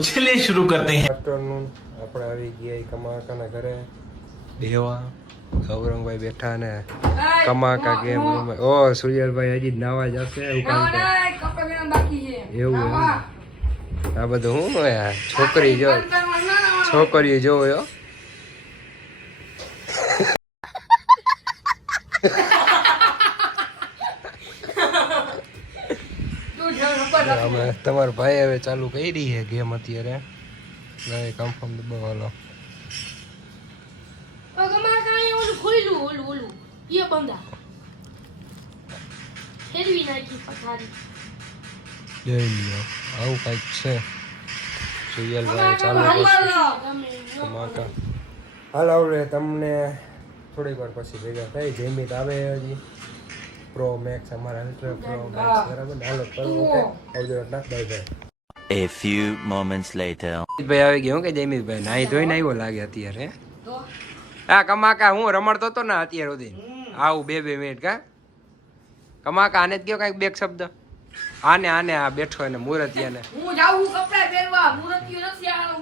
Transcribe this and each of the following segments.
चलिए शुरू करते हैं। आफ्टरनून આપણે આવી ગયા કમાકાના ઘરે બેવા ગૌરંગભાઈ બેઠા ને કમાકા ગેમ રમે. ઓ સુજલભાઈ હજી નાવા જશે એવું આ બધું હું યાર છોકરીઓ જોયો અમે તમારો ભાઈ હવે ચાલુ કરી રહી છે ગેમ અત્યારે નહીં કન્ફર્મ દબાવવાનો જોઈ લ્યો આવું કંઈક છે સુયલભાઈ ચાલુ કમાકા હાલ આવડે તમને થોડીક વાર પછી ભેગા થઈ જેમિત આવે હજી પ્રો મેક્સ અમારા અલ્ટ્રા પ્રો મેક્સ બરાબર ને હાલો કરો ઓકે આવજો ના bye bye. A few moments later. ભાઈ આવી ગયો કે જયમીતભાઈ નાઈ ધોઈને આવ્યો લાગે અત્યારે હા કમાકા હું રમડતો હતો ને અત્યારે સુધી આવું 2 મિનિટ કા કમાકા આને જ કયો કઈક બે શબ્દ આને આને આ બેઠો એને મુરતિયાને હું જાઉં કપડા પહેરવા મુરતિયો નથી આલો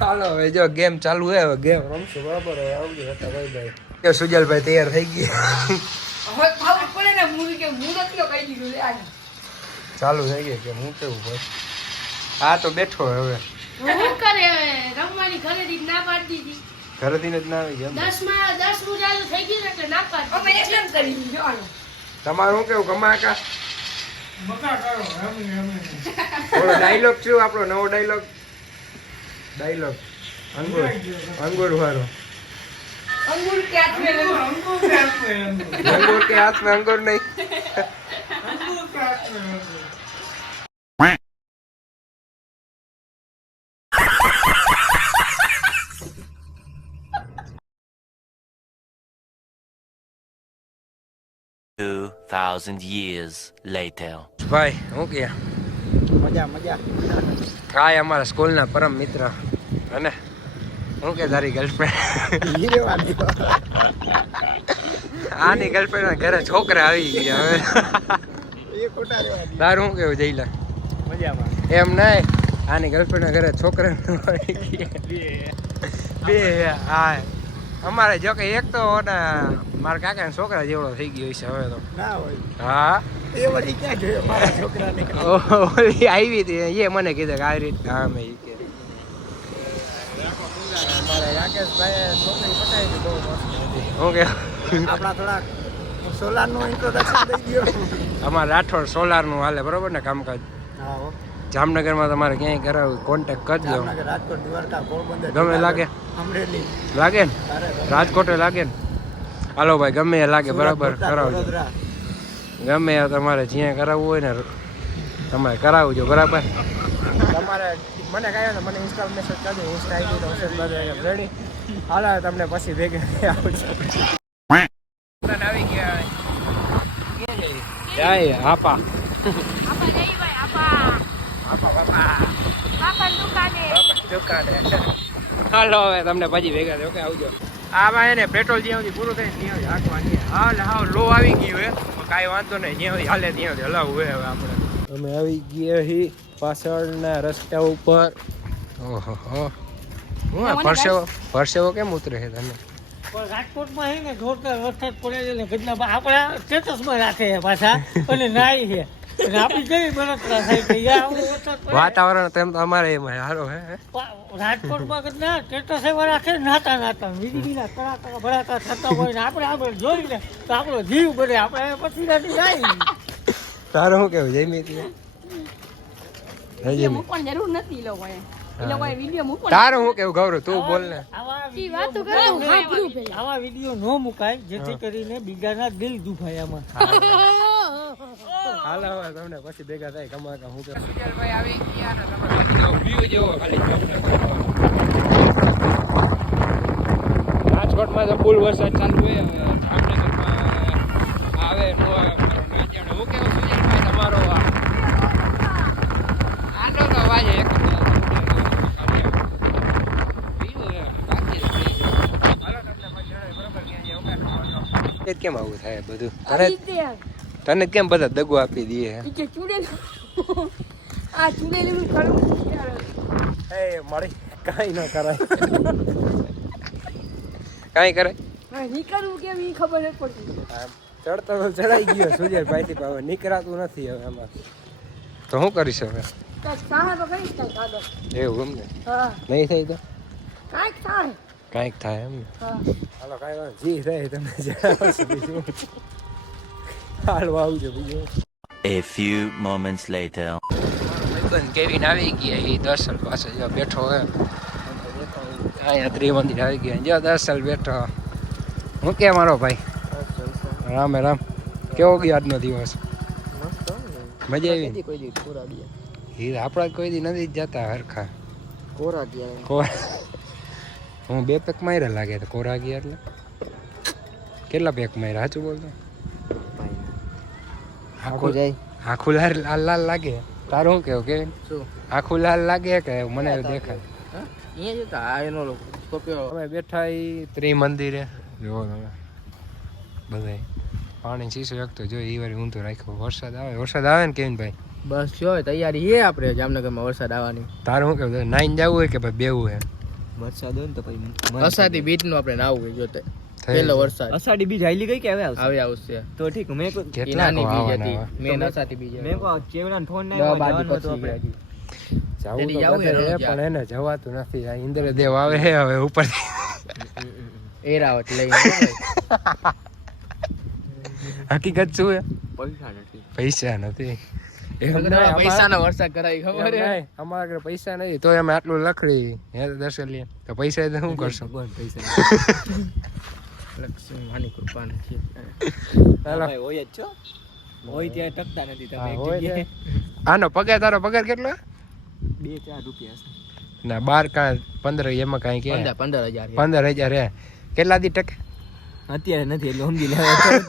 હાલો હવે જો ગેમ ચાલુ હે હવે ગેમ રમશું બરાબર હવે આવજો હતા ભાઈ ભાઈ કે સુજલભાઈ તૈયાર થઈ ગયા હવે ખાવું પડે ને મુરી કે મુરતિયો કહી દીધું લે આ ચાલુ થઈ ગયું કે હું કેવું ભાઈ હા તો બેઠો હવે હું કરે રમવાની ઘરેથી ના પાડી દીધી ઘરેથી જ ના આવી ગયા 10 મુ ચાલુ થઈ ગયું એટલે ના પાડી અમે એકદમ કરી દીધું તમારું શું કેવું કમાકા મકા કરો રમી ઓલો ડાયલોગ શું આપણો નવો ડાયલોગ અંગુર વાળો અંગૂર કે હાથ મે अंगूर के हाथ में अंगूर नहीं. years later. ભાઈ હું કે મજા કાય અમારા સ્કૂલના પરમ મિત્ર અને હું કે તારી ગર્લફ્રેન્ડ આની ગર્લફ્રેન્ડ ઘરે છોકરા આવી ગયા હવે તારું શું કેવું જઈલા મજામાં એમ નહીં આની ગર્લફ્રેન્ડ ઘરે છોકરા આવી ગયા બે હા અમારે જો કે એક તો મારા કાકા છોકરા જેવડો થઈ ગયો છે હવે તો ના હોય હા એ વળી ક્યાં જોયો મારા છોકરાને ઓલી આવી હતી એ મને કીધું કે આવી રીતે હા મેં મારા રાકેશભાઈ છોકરી પટાવી બહુ મસ્ત હતી હું કે આપણા થોડાક સોલારનું ઇન્ટ્રોડક્શન થઈ ગયો અમારે રાઠોડ સોલારનું હાલે બરોબર ને કામકાજ હા હો જામનગરમાં તમારે ક્યાંય કરાવું કોન્ટેક્ટ કરજો જામનગર રાજકોટ દ્વારકા પોરબંદર ગમે લાગે અમરેલી લાગે ને રાજકોટે લાગે ને હાલો ભાઈ ગમે એ લાગે બરાબર કરાવજો વડોદરા ગમે એ તમારે જ્યાં કરાવવું હોય ને તમારે કરાવજો બરાબર તમારે મને કહ્યું ને મને ઇન્સ્ટા મેસેજ કરજો ઇન્સ્ટા આવી તો મેસેજ કરજો રેડી હાલો તમને પછી ભેગા આવજો આવી ગયા જાય આપા હાલો હવે તમને પછી ભેગા થયો કે આવજો આમાં એને પેટ્રોલ જ્યાં સુધી પૂરું થાય ત્યાં સુધી હાંકવાની હાલ હાવ લો આવી ગયું હે કાંઈ વાંધો નહીં જ્યાં સુધી હાલે ત્યાં સુધી હલાવવું હોય હવે આપણે અમે આવી ગયા હી પાછળના રસ્તા ઉપર ઓહો હું પરસેવો કેમ ઉતરે છે તમે પણ રાજકોટમાં છે ને જોરદાર વરસાદ પડે છે ને કેટલા આપણા સ્ટેટસમાં રાખે છે પાછા અને નાઈ છે અને આપણી કેવી બળતરા થાય છે યા આવું વરસાદ પડે વાતાવરણ તેમ તો અમારે એમાં સારો હે રાજકોટમાં કેટલા સ્ટેટસ એવા રાખે નાતા વીજળીના કડાકા ભડાકા થતા હોય ને આપણે જોઈને તો આપણો જીવ બને આપણે પછી નથી જાય તારું શું કેવું જયમીત મૂકવાની જરૂર નથી એ લોકોએ વિડિયો મૂકો તારું શું કેવું ગૌરવ તું બોલ ને આવા વિડીયો ન મુકાય જેથી કરીને બીજાના દિલ દુખાય આમાં હાલો હવે તમને પછી ભેગા થાય કમાકા હું કે સુજલભાઈ આવી ગયા ને તમે વ્યૂ જોવો ખાલી રાજકોટમાં તો ફૂલ વરસાદ ચાલુ હોય જામનગરમાં આવે નો આવે હું કેવું સુજલભાઈ તમારો આનો તો વાજે એક કેમ આવું થાય બધું કરે તને કેમ બધા દગો આપી દઈએ ઈ કે ચૂડેલું આ ચૂડેલું કરવું એ મળી કાંઈ ન કરાય કાંઈ કરાય હા નીકળવું કેમ ઈ ખબર નથી પડતી ચડતો તો ચડાઈ ગયો સુજલભાઈ થી હવે નીકળાતું નથી હવે આમાં તો શું કરીશ હવે કાંઈક થાય તો કઈ કાંઈક આગળ એવું એમ ને હા નહીં થાય તો કાંઈક થાય કાંઈક થાય એમ ને હા હાલો કાંઈ વાંધો જી થાય તમે જણાવશો બીજું હાલો આવજો બીજું A few moments later. Kevin આવી ગયા એ દર્શન પાસે જો બેઠો હે અહીંયા ત્રિમંદિર આવી ગયા જો દર્શન બેઠો હું કે મારો ભાઈ રામે રામ કેવો ગયો આજનો દિવસ મજા આવી કોઈ દી કોરા ગયા એ આપણા કોઈ દી નથી જ જતા હરખા કોરા ગયા કોરા હું 2 પેક માર્યા લાગે તો કોરા ગયા એટલે કેટલા પેક માર્યા સાચું બોલતો આખો જાય આખું લાલ લાલ લાગે તારું શું કેવું કે શું આખું લાલ લાગે કે મને દેખાય અહીંયા જતા આ એનો લોકો સ્કોર્પિયો અમે બેઠા એ ત્રિમંદિરે જો તમે બધાય પાણી શીશો એક તો જો એ વાર ઊંધો રાખ્યો વરસાદ આવે ને કેવિનભાઈ બસ જો તૈયારી છે આપણે જામનગરમાં વરસાદ આવવાની તારું શું કેવું નાઈને જવું હોય કે ભાઈ બેવું હે વરસાદ હોય ને તો પછી અષાઢી બીજ નું આપણે નાવું હોય જોતે થઈ પહેલો વરસાદ અષાઢી બીજ હાલી ગઈ કે હવે આવશે આવે આવશે તો ઠીક મેં કો કેટલા નાની બીજ આવવાના હતી હોય? મેં અષાઢી બીજ મેં કો ચેવડાને ફોન દસ ના બાજુ જવાનું હતું પછી આપણે જવું તો તેડી બધે જવું હે, હે પણ એને જવાતું નથી આ ઇન્દ્રદેવ આવે હે હવે ઉપર એરાવટ લઈને હકીકત શું હે પૈસા નથી પૈસા નથી એમ નહીં, પૈસાનો વરસાદ કરાવી એમ ખબર હે નહીં, અમારા આગળ પૈસા નથી તો અમે આટલું લખડી હે દર્શન લઈએ તો પૈસા તો શું કરશું લક્ષ્મી માની કૃપા નથી ચાલો હોય જ છો હોય ત્યાં ટકતા નથી તમે હા, એક હોય જગ્યાએ આનો પગાર તારો પગાર કેટલો 2-4 રૂપિયા છે ના 12 કાં 15 એમાં કાંઈ કે 15,000 15,000 હે કેટલા દી ટકે અત્યારે નથી એટલે સમજી લે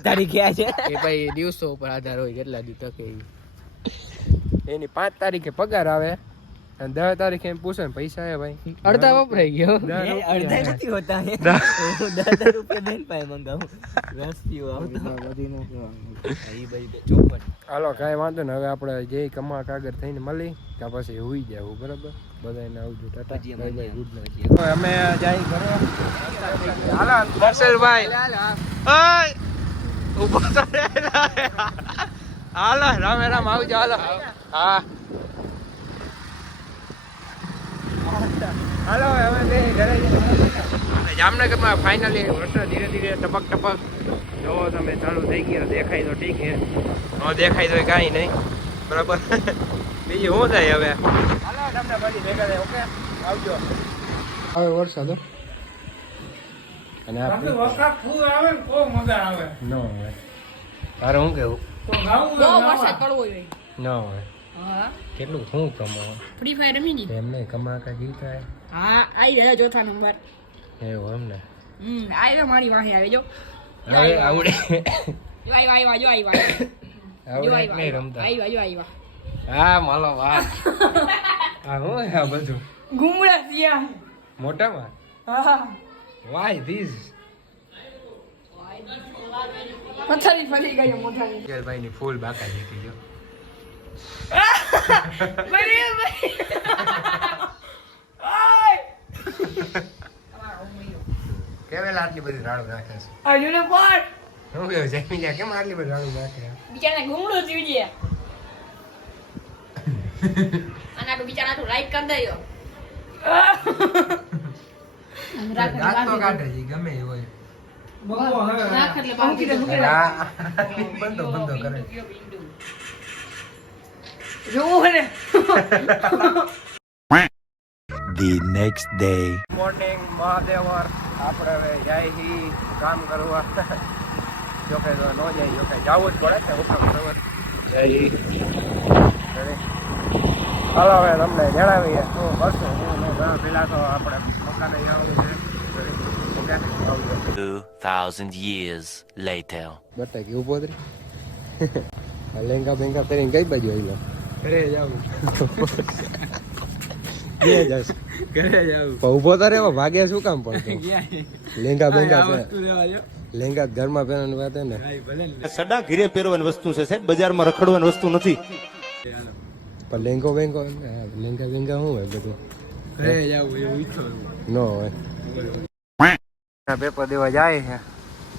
તારીખે આ છે એ ભાઈ દિવસો ઉપર આધાર હોય કેટલા દી તકે એની 5 તારીખે પગાર આવે અને 10 તારીખે એમ પૂછે ને પૈસા હે ભાઈ અડધા વપરાઈ ગયો અડધા નથી હોતા હે 10 રૂપિયા બેન પાસે મંગાવું રસ્તીઓ આવતો ઈ ભાઈ 54 હાલો કાંઈ વાંધો ને હવે આપણે જે કમા કાગળ થઈને મળી ત્યાં પછી હુઈ જાવ બરાબર બધાને આવજો Tata bye bye good night અમે જાય ઘરે હાલો દર્શનભાઈ ઓય ઊભો તો રે હાલો રામે રામ આવજો હાલો હા હાલો હવે બે ઘરે જામનગરમાં ફાઇનલી વરસાદ ધીરે ધીરે ટપક ટપક જોવો તમે ચાલુ થઈ ગયા દેખાય તો ઠીક છે ન દેખાય તો કાંઈ નહીં બરાબર બીજી શું થાય હવે હાલો તમને પછી ભેગા થાય ઓકે આવજો હવે વરસાદ હો. અને આ વરસાદ ફૂલ આવે ને બહુ મજા આવે ન હોય તારે શું કેવું તો ગાવું બહુ વરસાદ પડવો જોઈએ ન હોય હા કેટલું શું કમાવો ફ્રી ફાયર રમી ની એમ નહીં કમા કાંઈ જીવતા હા આવી રહ્યા ચોથા નંબર એવું એમ ને આવ્યા મારી વાહે આવે જો હવે આવડે જો આવ્યા જો આવ્યા આવડે જ નહીં રમતા આવ્યા જો આવ્યા હા માલો વાત હા હું આ બધું ગુમડા થયા મોટામાં હા વાય ધીસ પથારી ફરી ગયો મોઢાની ભાઈ ની ફૂલ બાકા જીતી ગયો બરે બરે કેવેલા આટલી બધી રાડું નાખે છે અજુને કોણ શું કેવું જમીલિયા કેમ આટલી બધી રાડું નાખે બિચારા ગુમડો થયું છે આના તો બિચારા તો લાઈક કરી દયો દાંત તો કાઢે છે ગમે એ હોય રાખ એટલે બાકી તો મૂકી હા, બંધો કરે જોવું ને The next day. મોર્નિંગ મહાદેવર આપણે હવે જાય હી કામ કરવા જોકે ન જાય જોકે જવું જ પડે છે હુકમ બરાબર જાય હાલો હવે તમને જણાવીએ શું કરશું હું પેલા તો આપણે મકાને જવાનું છે ઓકે આવજો 2,000 years later. બટા કે ઉભો રહી લેંગા બેંગા પહેરીને કઈ બાજુ આવેલો ઘરે જાવું ક્યાં જાસ ઘરે જાવ ઉભો તો રેવો ભાગ્યા શું કામ પડતો લેંગા બેંગા લેંગા ઘરમાં પહેરવાની વાત હે ને. સડા ઘીરે પહેરવાની વસ્તુ છે સાહેબ, બજારમાં રખડવાની વસ્તુ નથી. પણ લેંગો વેંગો લેંગા વેંગા શું હોય બધું ઘરે જાવું એવું ઈચ્છો ન હોય. પેપર દેવા જાય છે,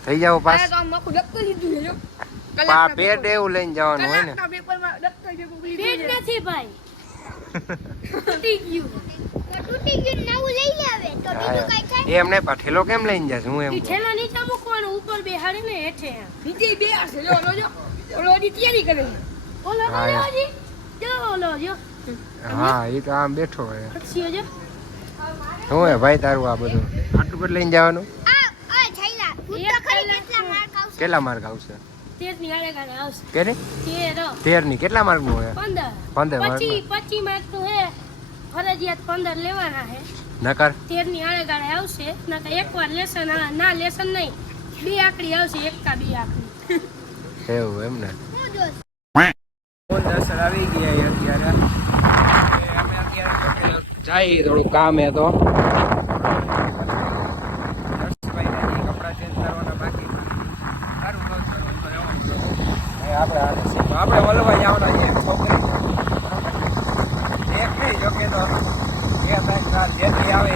થઈ જાવ પાસ. આ તો આમ આખું ડબકું લીધું છે જો. પેટ એવું લઈને જવાનું હોય ને. કલાકના પેપરમાં ડબકું જેવું લીધું પેટ છે. નથી ભાઈ તૂટી ગયું નવું લઈ આવે તો બીજું કઈ થાય એમ નહીં પણ ઠેલો કેમ લઈને જશે હું એમ કહું. ઠેલો નીચે મૂકવાનો ઉપર બેહાડીને હેઠે નીચે બે હશે જો ઓલો જો ઓલો હજી તૈયારી કરે છે. ઓલો હા, ઓલો જી જો ઓલો જો હા એ તો આમ બેઠો હોય. પક્ષીઓ જો શું હે ભાઈ તારું આ બધું આટલું બધું લઈને જવાનું? આ ઓય છૈલા હું તો ખરી કેટલા માર્ક આવશે કેટલા માર્ક આવશે? 13 ની આડે ગાડે આવશે કે 13 13 ની કેટલા માર્ક નું હોય? 15 15 માર્ક 25 માર્ક નું હે ફરજિયાત 15 લેવાના હે. નકર 13 ની આડે ગાડે આવશે નકર એકવાર લેસન ના લેસન નહીં બે આકડી આવશે એક કા બે આકડી એવું એમ ને. હું જોશ દર્શન આવી ગયા અત્યારે અમે અત્યારે જાય થોડું કામ હે તો કપડા ચેન્જ કરવાના બાકી આપણે વલવા જવાના છે છોકરી એક નહીં જોકે તો બે ત્રણ ચાર જેટલી આવે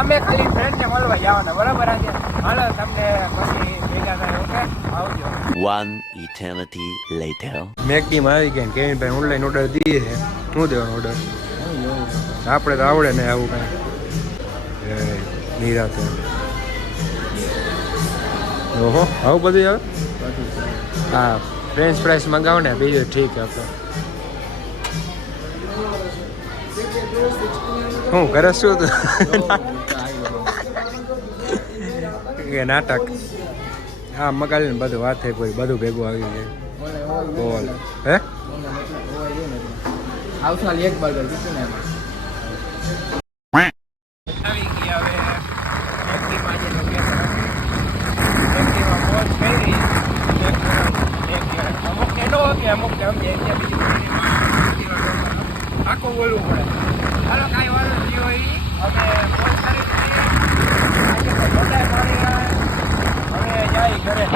અમે ખાલી ફ્રેન્ડ ને મળવા જવાના બરાબર આજે હાલો તમને પછી ભેગા થાય ઓકે આવજો. One eternity later. મેકડીમાં આવી ગયા ને કેવીનભાઈ ઓનલાઈન ઓર્ડર દઈએ છે. શું દેવાનો ઓર્ડર? આપણે તો આવડે ને આવું કાંઈ નિરાતે. ઓહો આવું બધું આવે. હા ફ્રેન્ચ ફ્રાઈસ મંગાવો ને બીજું ઠીક આપણે. હું કરે શું તું કે નાટક? હા મગાવી ને બધું વાત થઈ કોઈ બધું ભેગું આવી જાય. બોલ હે આવસાલ એક બર્ગર કેટલું ને આવી ગયા હવે એમપીમાં જે લોકેશન એમપીમાં પહોંચ કરી અમુક એનો કે અમુક સમજે એટલે બીજું આખું બોલવું પડે. હાલો કાંઈ વાંધો નહીં હોય અમે પહોંચ કરી દઈએ હવે જાય ઘરે.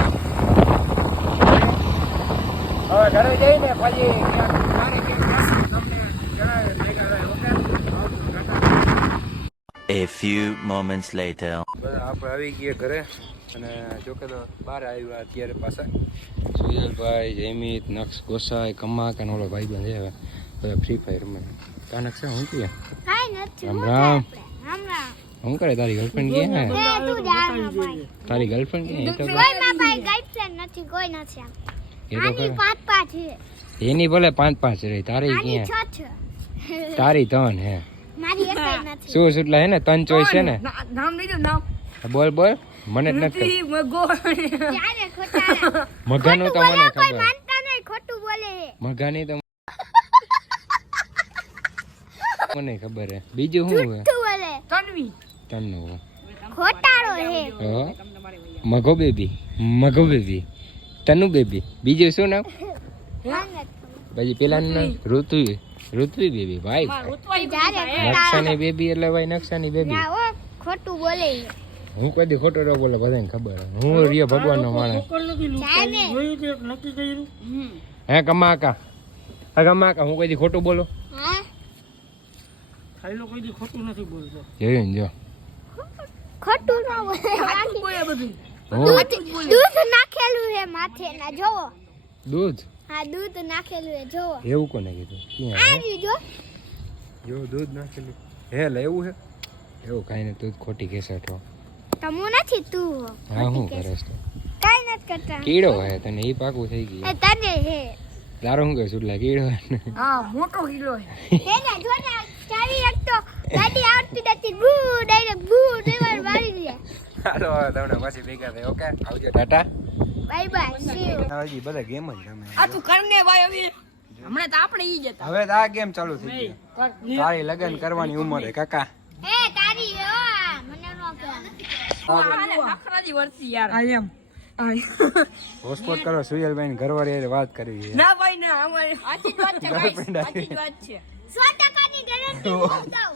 હવે ઘરે જઈને પછી ક્યાંક મારી તમને જણાવે ભેગા રહે okay. A few moments later. બધા આપણે આવી ગયા ઘરે અને જોકે તો બહાર આવ્યા અત્યારે પાછા સુજલભાઈ જયમિત નક્ષ ગોસાઈ કમાક અને ઓલો ભાઈ બંધ હવે બધા ફ્રી ફાયર રમે. કાનક છે હું ક્યાં કાઈ નથી રામ રામ. રામ રામ શું કરે તારી ગર્લફ્રેન્ડ ક્યાં હે? એ તું જા ના ભાઈ તારી ગર્લફ્રેન્ડ ક્યાં? એ તો કોઈ માં ભાઈ ગર્લફ્રેન્ડ નથી કોઈ નથી આમ એ તો આની ખરા. પાંચ પાંચ છે એની ભલે 5-5 રહી તારી આની ક્યાં? 6 છે તારી 3 હે. મારી એકય નથી શું સુટલા હે ને 3 ચોઈસ છે ને. નામ લઈ દો નામ બોલ બોલ મને જ નથી ઋત્વી, મગો ચાલે ખોટા મઘાનું તો મને કોઈ ખબર. માનતા નહીં ખોટું બોલે હે મઘાની તો મને ખબર હે. બીજું શું હે? તું બોલે તન્વી તન્નું ખોટાડો હે મઘો બેબી તનુ બેબી. બીજું શું નામ? પછી પેલાનું નામ ઋત્વી બેબી ભાઈ. નકશાની બેબી એટલે ભાઈ નકશાની બેબી. ના ઓ ખોટું બોલે હે હું કોઈ દી ખોટો ન બોલે બધાને ખબર હે. હું રિયો ભગવાનનો માણસ. જોયું તો એક નક્કી કર્યું હે કમાકા હું કોઈ દી ખોટું બોલો? હા ખાલી કોઈ દી ખોટું નથી બોલતો જોયું ને જો ખોટું ન બોલે બાકી કોઈ બધું દૂધ નાખેલું હે માથે ના જોવો દૂધ હા દૂધ નાખેલું હે જોવો એવું કોને કીધું? ક્યાં આ હે? રીજો જો દૂધ નાખેલું હે લે એવું હે? એવું કાંઈ નહીં તું જ ખોટી કેસેટ હો. તમુ નથી તું હો હા શું કરે છે? કાઈ નથી કરતા કીડો હે તને એ પાકું થઈ એ ગયું. તને હે તારો શું કહે સુટલા કીડો હે ને? હા મોટો કિલો એને જોને ચાવી એક તો ગાડી આવતી હતી બૂ ડાયરેક્ટ બૂ ડ્રાઈવર મારી દે હાલો હવે તમને પછી ભેગા થાય ઓકે આવજો Tata. Bye bye see you હજી બધા ગેમ જ રમે. આ તું કરને ભાઈ હવે હમણાં તો આપણે ઈ જતા હવે તો આ ગેમ ચાલુ થઈ ગઈ. તારી લગન કરવાની ઉંમર હે કાકા. એ તારી હો મને નો કે આખરાજી વર્તી યાર આ એમ હોસ્પોટ કરો સુજલભાઈ ની ઘરવાળી હારે વાત કરી છે. ના ભાઈ ના અમારે આજી જ વાત છે guys. આજી જ વાત છે 100% ની ગેરંટી દઉં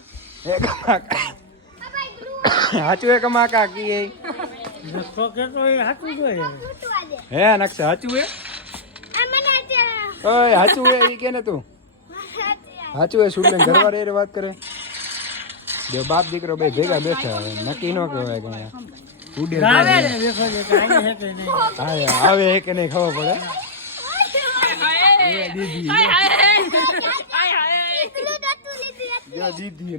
એ કાકા સાચું હે કમા કાકી એ નકશો કેતો એ સાચું જોઈએ હે નકશા સાચું હે ઓય સાચું હે ઈ કે ને તું સાચું હે સુડલે ઘરવાળે એ વાત કરે બે બાપ દીકરો બે ભેગા બેઠા હવે નક્કી ન કહેવાય કઈ ઉડે આવે ને દેખો જે કે આને હે કે નહીં આવે હે કે નહીં ખબર પડે જો દીદી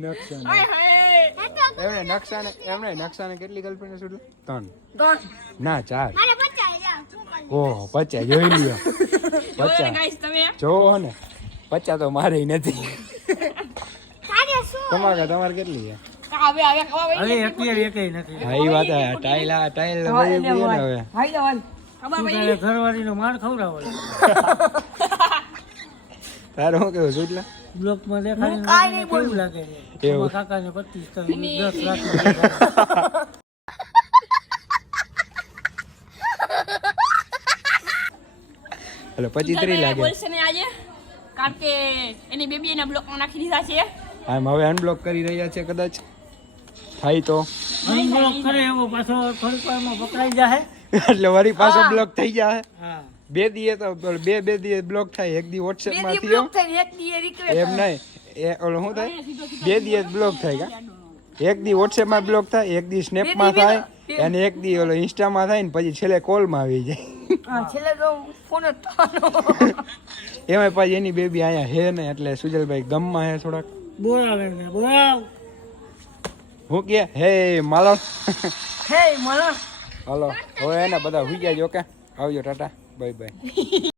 નકશાને નકશાને કેટલી ગર્લફ્રેન્ડ છે 3 ના 4 ઓહો 50 જોઈ લ્યો 50 જોવો ને 50 તો મારે નથી તમારે કેટલી છે હવે હવે એકે નથી હા ઈ વાત હે ટાઈલ વળી ગઈ ને હવે ભાઈ જવાન તારે ઘરવાળીનો માર ખવડાવો તારે શું કેવું સુટલા બ્લોકમાં દેખાડીને કેવું લાગે છે એવું. એમાં કાકાને 25 રાખી એટલે 25 લાગે બોલશે ને આજે કારણ કે એની બેબી એના બ્લોકમાં નાખી દીધા છે આમ હવે અનબ્લોક કરી રહ્યા છે કદાચ થાય તો અનબ્લોક કરે એવો પાછો થોડીક વારમાં પકડાઈ જાય એટલે વળી પાછો બ્લોક થઈ જાય હા બે દીએ તો બે દીએ બ્લોક થાય એક દી વોટ્સએપ માં થયો એમ નહીં એ ઓલો શું થાય બે દીએ બ્લોક થાય કા એક દી વોટ્સએપ માં બ્લોક થાય એક દી સ્નેપ માં થાય અને એક દી ઓલો ઇન્સ્ટા માં થાય ને પછી છેલ્લે કોલ માં આવી જાય છેલ્લે તો ફોન જ થવાનો એમાં પછી એની બેબી અહીંયા હે ને એટલે સુજલભાઈ ગમમાં હે થોડાક બોલાવે ને બોલાવ હું કે હે માલો હે મલા હાલો હવે એને બધા હુઈ ગયા જો કે આવજો ટાટા બાય બાય